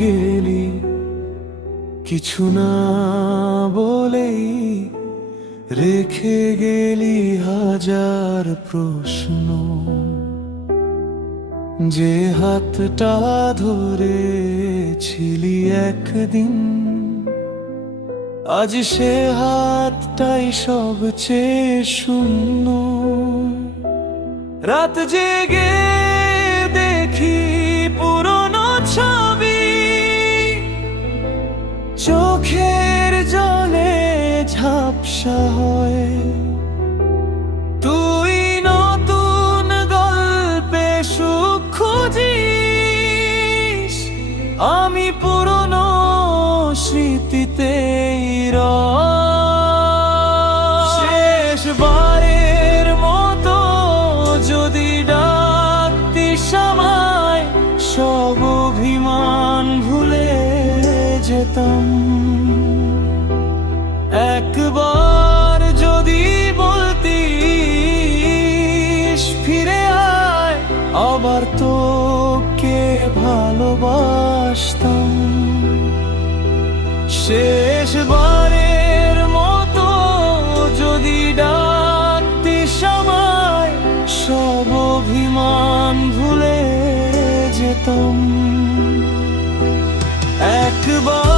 গেলি কিছু না বলেই, রেখে গেলি হাজার প্রশ্ন। যে হাতটা ধরেছিলি একদিন, আজ সে হাতটাই সবচেয়ে শূন্য। রাত জেগে দেখি পুরনো ছবি, চোখের জলে ঝাপসা হয়। তুই নতুন গল্পে সুখ খুঁজিস, আমি পুরনো স্মৃতিতেই শেষবারের মতো যদি ডাকতিস আমায়, সব অভিমান ভুলে যেতাম। একবার যদি বলতিস ফিরে আয়, আবার তোকে ভালোবাসতাম। শেষবারের মতো যদি ডাকতিস আমায়, সব অভিমান ভুলে যেতাম। একবার